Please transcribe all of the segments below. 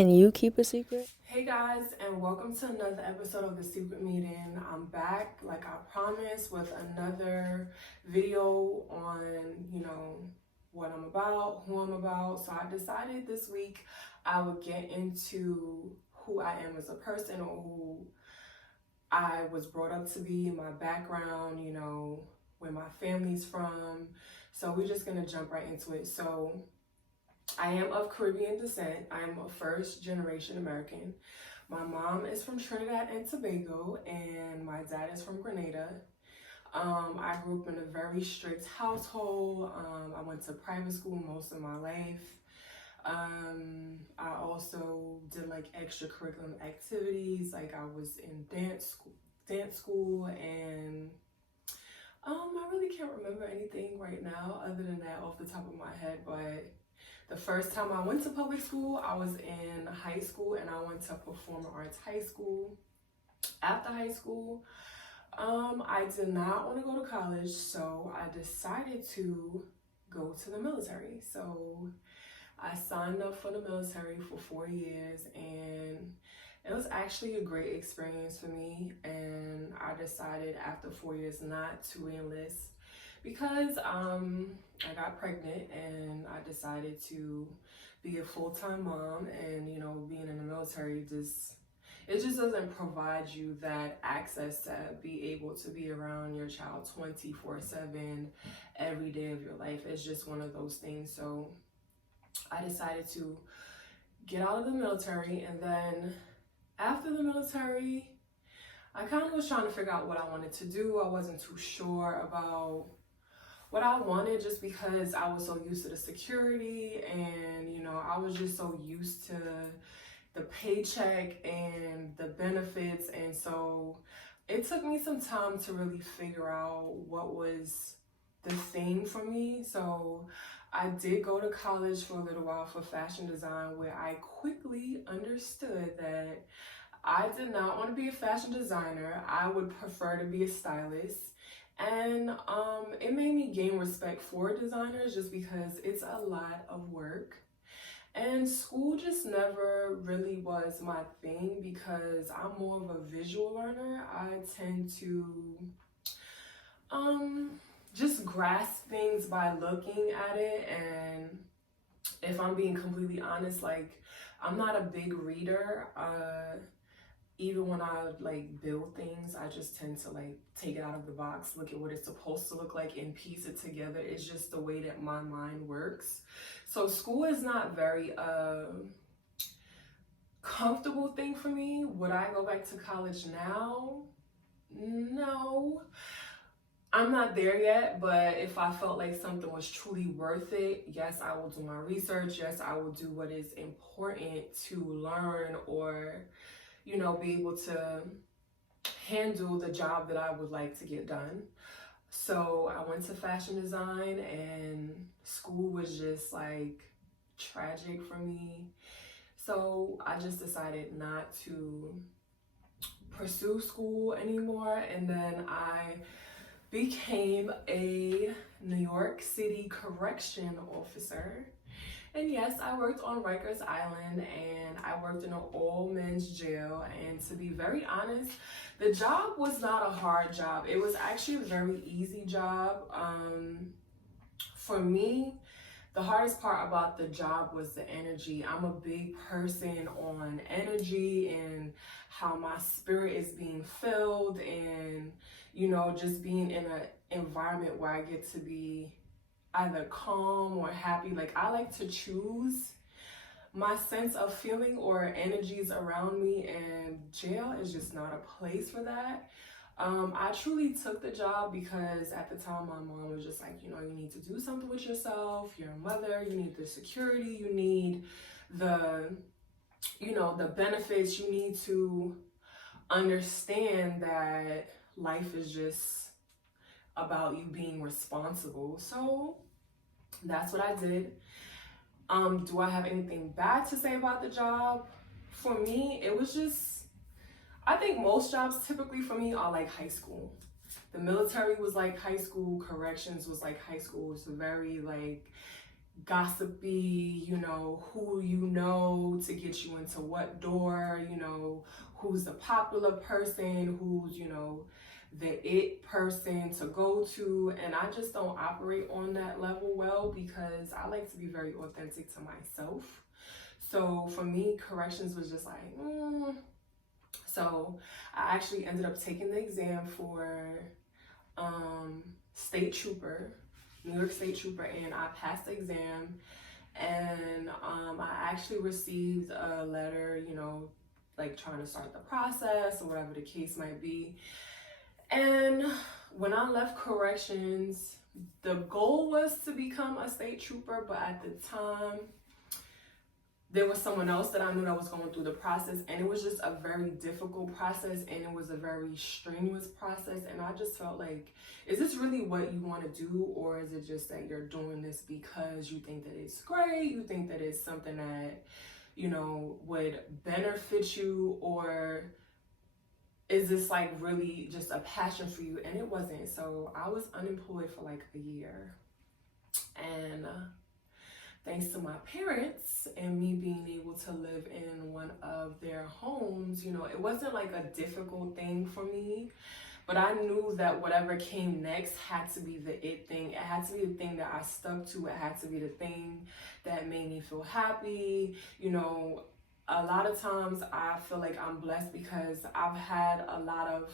Can you keep a secret? Hey guys, and welcome to another episode of The Secret Meeting. I'm back, like I promised, with another video on, what I'm about, who I'm about. So I decided this week I would get into who I am as a person or who I was brought up to be, my background, where my family's from. So we're just gonna jump right into it. So I am of Caribbean descent. I am a first generation American. My mom is from Trinidad and Tobago, and my dad is from Grenada. I grew up in a very strict household. I went to private school most of my life. I also did like extracurricular activities, like I was in dance school, and I really can't remember anything right now other than that off the top of my head, but the first time I went to public school, I was in high school, and I went to Performing Arts High School. After high school, I did not want to go to college, so I decided to go to the military. So I signed up for the military for 4 years, and it was actually a great experience for me. And I decided after 4 years not to enlist because I got pregnant, and I decided to be a full-time mom. And being in the military, it just doesn't provide you that access to be able to be around your child 24/7 every day of your life. It's just one of those things. So I decided to get out of the military, and then after the military, I kind of was trying to figure out what I wanted to do. I wasn't too sure about what I wanted, just because I was so used to the security, and I was just so used to the paycheck and the benefits. And so it took me some time to really figure out what was the thing for me. So I did go to college for a little while for fashion design, where I quickly understood that I did not want to be a fashion designer. I would prefer to be a stylist. And it made me gain respect for designers, just because it's a lot of work. And school just never really was my thing, because I'm more of a visual learner. I tend to just grasp things by looking at it. And if I'm being completely honest, like, I'm not a big reader. Even when I like build things, I just tend to like take it out of the box, look at what it's supposed to look like, and piece it together. It's just the way that my mind works. So school is not very comfortable thing for me. Would I go back to college now? No. I'm not there yet, but if I felt like something was truly worth it, yes, I will do my research. Yes, I will do what is important to learn, or be able to handle the job that I would like to get done. So I went to fashion design, and school was just like tragic for me. So I just decided not to pursue school anymore. And then I became a New York City correction officer. And yes, I worked on Rikers Island, and I worked in an all-men's jail. And to be very honest, the job was not a hard job. It was actually a very easy job. For me, the hardest part about the job was the energy. I'm a big person on energy and how my spirit is being filled, and just being in an environment where I get to be either calm or happy. Like, I like to choose my sense of feeling or energies around me, and jail is just not a place for that. I truly took the job because at the time my mom was just like, you need to do something with yourself. You're a mother, you need the security, you need the, the benefits. You need to understand that life is just about you being responsible. So that's what I did. Do I have anything bad to say about the job? For me, it was just, I think most jobs typically for me are like high school. The military was like high school, corrections was like high school. It's very like, gossipy, who you know to get you into what door, who's the popular person, who's, the it person to go to. And I just don't operate on that level well, because I like to be very authentic to myself. So for me, corrections was just like, So I actually ended up taking the exam for state trooper, New York State Trooper, and I passed the exam. And I actually received a letter, like trying to start the process or whatever the case might be. And when I left corrections, the goal was to become a state trooper, but at the time, there was someone else that I knew that was going through the process, and it was just a very difficult process, and it was a very strenuous process. And I just felt like, is this really what you want to do, or is it just that you're doing this because you think that it's great, you think that it's something that, would benefit you, or is this like really just a passion for you? And it wasn't. So I was unemployed for like a year, and thanks to my parents and me being able to live in one of their homes, it wasn't like a difficult thing for me, but I knew that whatever came next had to be the it thing. It had to be the thing that I stuck to. It had to be the thing that made me feel happy. A lot of times I feel like I'm blessed because I've had a lot of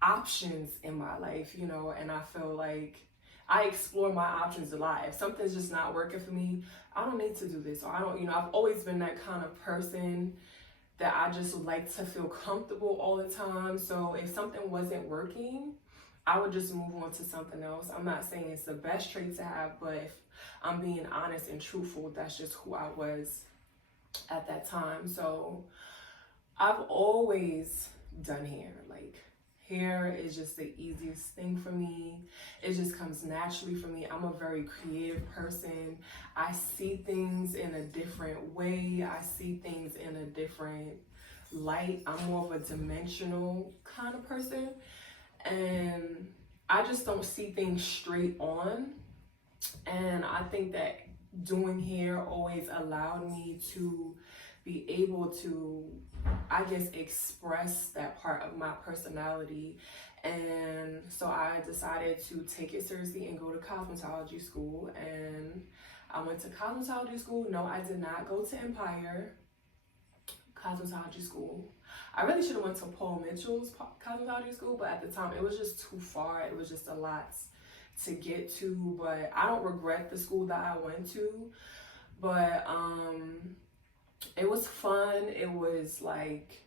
options in my life, and I feel like I explore my options a lot. If something's just not working for me, I don't need to do this. Or I don't, I've always been that kind of person that I just would like to feel comfortable all the time. So if something wasn't working, I would just move on to something else. I'm not saying it's the best trait to have, but if I'm being honest and truthful, that's just who I was at that time. So I've always done hair. Like, hair is just the easiest thing for me. It just comes naturally for me. I'm a very creative person. I see things in a different way. I see things in a different light. I'm more of a dimensional kind of person. And I just don't see things straight on. And I think that doing hair always allowed me to be able to, I guess, express that part of my personality. And so I decided to take it seriously and go to cosmetology school. And I went to cosmetology school. No, I did not go to Empire Cosmetology School. I really should have went to Paul Mitchell's cosmetology school, but at the time it was just too far. It was just a lot to get to, but I don't regret the school that I went to. But it was fun. It was like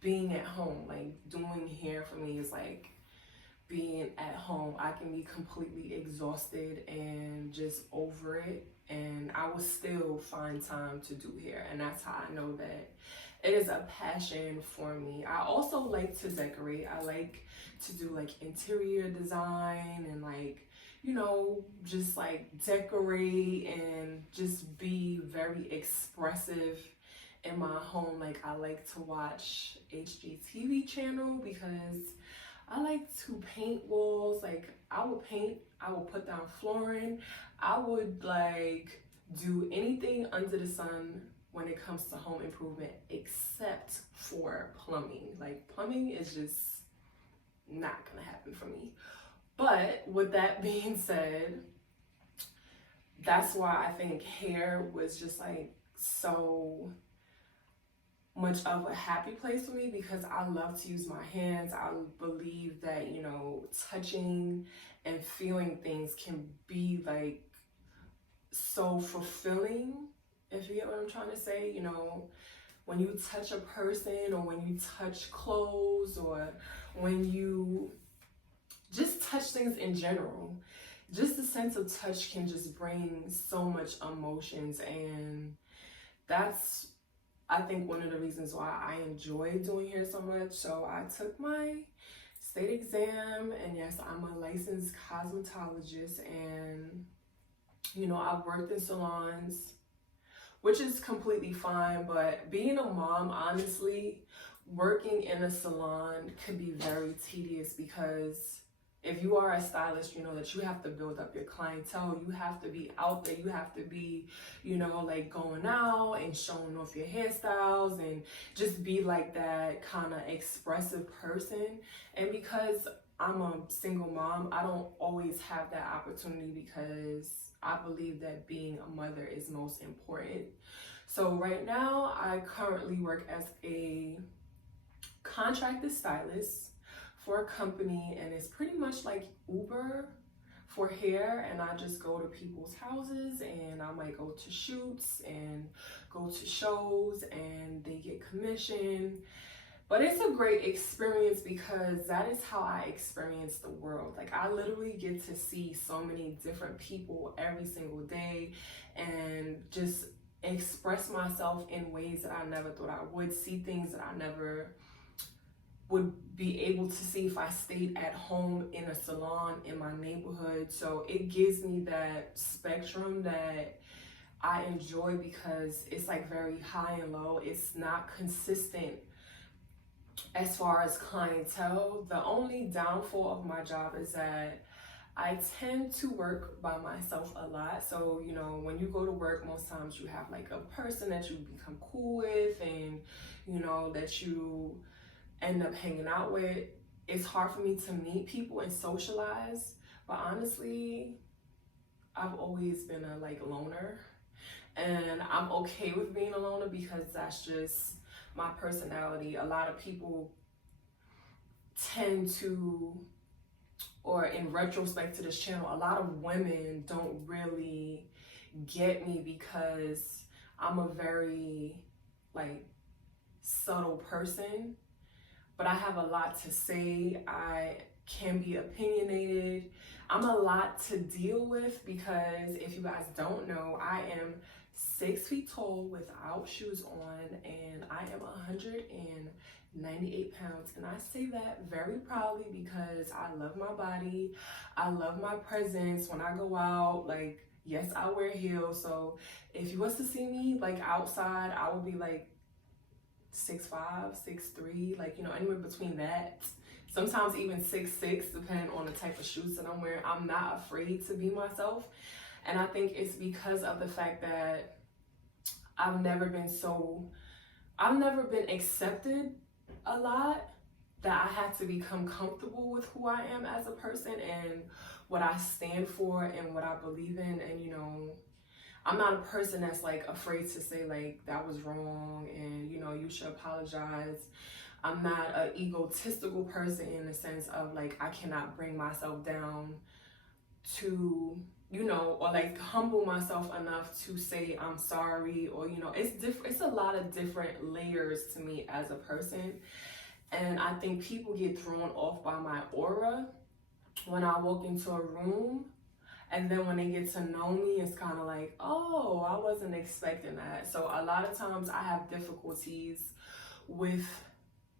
being at home. Like, doing hair for me is like being at home. I can be completely exhausted and just over it, and I will still find time to do hair. And that's how I know that it is a passion for me. I also like to decorate. I like to do like interior design and like, just like decorate and just be very expressive in my home. Like, I like to watch HGTV channel because I like to paint walls. Like, I will paint, I will put down flooring. I would like do anything under the sun when it comes to home improvement except for plumbing. Like, plumbing is just not gonna happen for me. But with that being said, that's why I think hair was just like so much of a happy place for me, because I love to use my hands. I believe that, touching and feeling things can be like so fulfilling, if you get what I'm trying to say. When you touch a person, or when you touch clothes, or when you just touch things in general, just the sense of touch can just bring so much emotions. And that's, I think, one of the reasons why I enjoy doing hair so much. So I took my state exam, and yes, I'm a licensed cosmetologist, and I've worked in salons, which is completely fine. But being a mom, honestly, working in a salon could be very tedious, because if you are a stylist, you know that you have to build up your clientele. You have to be out there. You have to be, you know, like going out and showing off your hairstyles and just be like that kind of expressive person. And because I'm a single mom, I don't always have that opportunity because I believe that being a mother is most important. So right now, I currently work as a contracted stylist for a company, and it's pretty much like Uber for hair. And I just go to people's houses and I might go to shoots and go to shows and they get commission. But it's a great experience because that is how I experience the world. Like, I literally get to see so many different people every single day and just express myself in ways that I never thought I would, see things that I never would be able to see if I stayed at home in a salon in my neighborhood. So it gives me that spectrum that I enjoy because it's like very high and low. It's not consistent as far as clientele. The only downfall of my job is that I tend to work by myself a lot. So, you know, when you go to work, most times you have like a person that you become cool with and, you know, that you end up hanging out with. It's hard for me to meet people and socialize. But honestly, I've always been a like loner. And I'm okay with being a loner because that's just my personality. A lot of people tend to, or in retrospect to this channel, a lot of women don't really get me because I'm a very like subtle person, but I have a lot to say. I can be opinionated. I'm a lot to deal with because if you guys don't know, I am 6 feet tall without shoes on, and I am 198 pounds. And I say that very proudly because I love my body. I love my presence when I go out. Like, yes, I wear heels. So if you was to see me like outside, I would be like 6'5", 6'3", like, you know, anywhere between that. Sometimes even 6'6", depending on the type of shoes that I'm wearing. I'm not afraid to be myself. And I think it's because of the fact that I've never been accepted a lot, that I had to become comfortable with who I am as a person and what I stand for and what I believe in. And, you know, I'm not a person that's like afraid to say like that was wrong and, you know, you should apologize. I'm not an egotistical person in the sense of like I cannot bring myself down to, you know, or like humble myself enough to say I'm sorry, or, you know, it's a lot of different layers to me as a person. And I think people get thrown off by my aura when I walk into a room. And then when they get to know me, it's kind of like, oh, I wasn't expecting that. So a lot of times I have difficulties with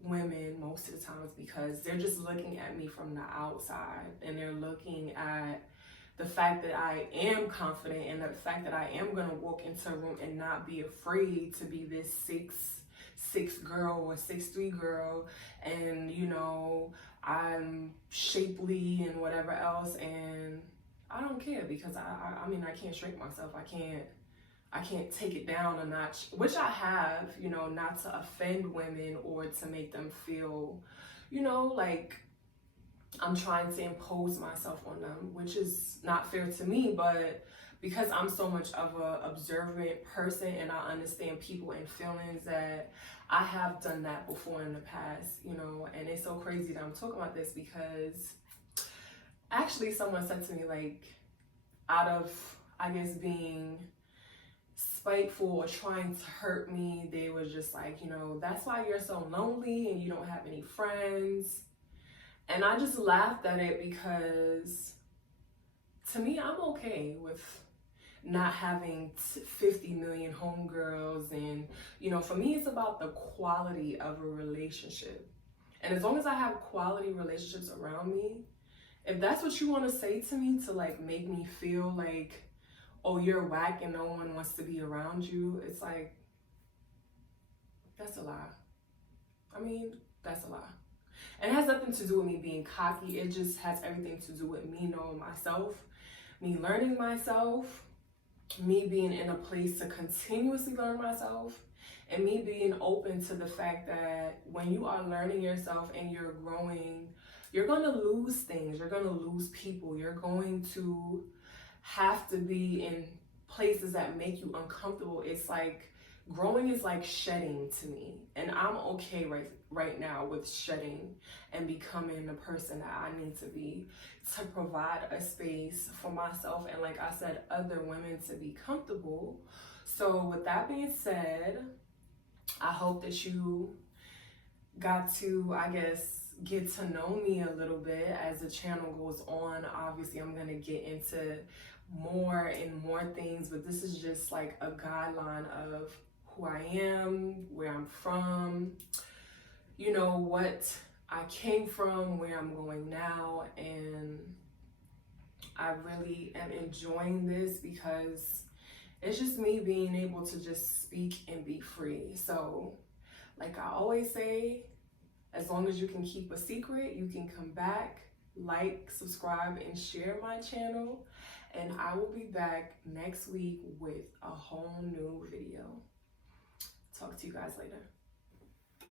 women most of the times because they're just looking at me from the outside, and they're looking at the fact that I am confident and the fact that I am going to walk into a room and not be afraid to be this 6'6" girl or 6'3" girl, and, you know, I'm shapely and whatever else, and I don't care because I mean, I can't shrink myself. I can't take it down a notch, which I have, you know, not to offend women or to make them feel, you know, like I'm trying to impose myself on them, which is not fair to me. But because I'm so much of a observant person and I understand people and feelings, that I have done that before in the past, you know. And it's so crazy that I'm talking about this because actually someone said to me, like, out of, I guess, being spiteful or trying to hurt me, they were just like, you know, that's why you're so lonely and you don't have any friends. And I just laughed at it because to me, I'm okay with not having 50 million homegirls. And, you know, for me, it's about the quality of a relationship. And as long as I have quality relationships around me, if that's what you want to say to me to like make me feel like, oh, you're whack and no one wants to be around you, it's like, that's a lie. I mean, that's a lie. And it has nothing to do with me being cocky. It just has everything to do with me knowing myself, me learning myself, me being in a place to continuously learn myself, and me being open to the fact that when you are learning yourself and you're growing, you're going to lose things. You're going to lose people. You're going to have to be in places that make you uncomfortable. It's like growing is like shedding to me, and I'm okay right now with shedding and becoming the person that I need to be to provide a space for myself and, like I said, other women to be comfortable. So with that being said, I hope that you got to, I guess, get to know me a little bit as the channel goes on. Obviously, I'm going to get into more and more things, but this is just like a guideline of who I am, where I'm from, you know, what I came from, where I'm going now, and I really am enjoying this because it's just me being able to just speak and be free. So, like I always say, as long as you can keep a secret, you can come back, like, subscribe, and share my channel. And I will be back next week with a whole new video. Talk to you guys later.